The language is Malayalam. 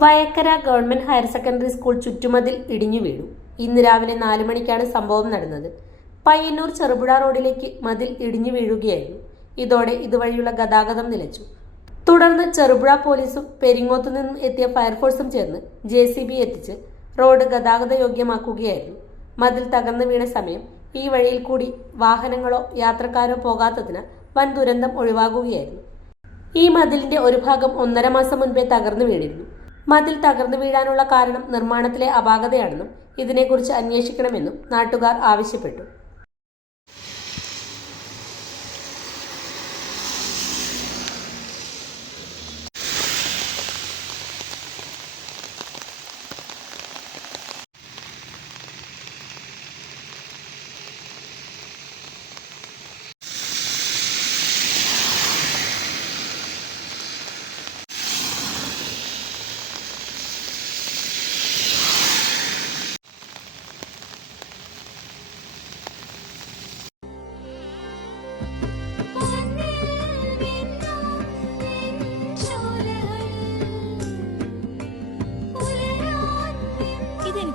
Vayakkara government higher secondary school ചുറ്റുമതിൽ ഇടിഞ്ഞു വീണു. ഇന്ന് രാവിലെ നാല് മണിക്കാണ് സംഭവം നടന്നത്. പയ്യന്നൂർ ചെറുപുഴ റോഡിലേക്ക് മതിൽ ഇടിഞ്ഞു വീഴുകയായിരുന്നു. ഇതോടെ ഇതുവഴിയുള്ള ഗതാഗതം നിലച്ചു. തുടർന്ന് ചെറുപുഴ പോലീസും പെരിങ്ങോത്തു നിന്നും എത്തിയ ഫയർഫോഴ്സും ചേർന്ന് ജെ സി ബി എത്തിച്ച് റോഡ് ഗതാഗത യോഗ്യമാക്കുകയായിരുന്നു മതിൽ തകർന്നു വീണ സമയം ഈ വഴിയിൽ കൂടി വാഹനങ്ങളോ യാത്രക്കാരോ പോകാത്തതിനാൽ വൻ ദുരന്തം ഒഴിവാകുകയായിരുന്നു. ഈ മതിലിന്റെ ഒരു ഭാഗം ഒന്നര മാസം മുൻപേ തകർന്നു വീണിരുന്നു. മതിൽ തകർന്നു വീഴാനുള്ള കാരണം നിർമ്മാണത്തിലെ അപാകതയാണെന്നും ഇതിനെക്കുറിച്ച് അന്വേഷിക്കണമെന്നും നാട്ടുകാർ ആവശ്യപ്പെട്ടു